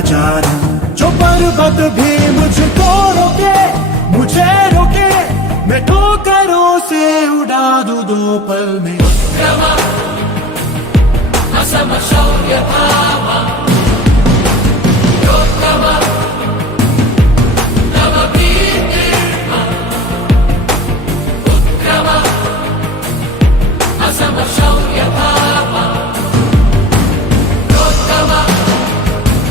जानू जो पर्वत भी मुझको रोके, मुझे रोके, मैं ठोकरों से उड़ा दूं 2 पल में। असम शौर्य भावा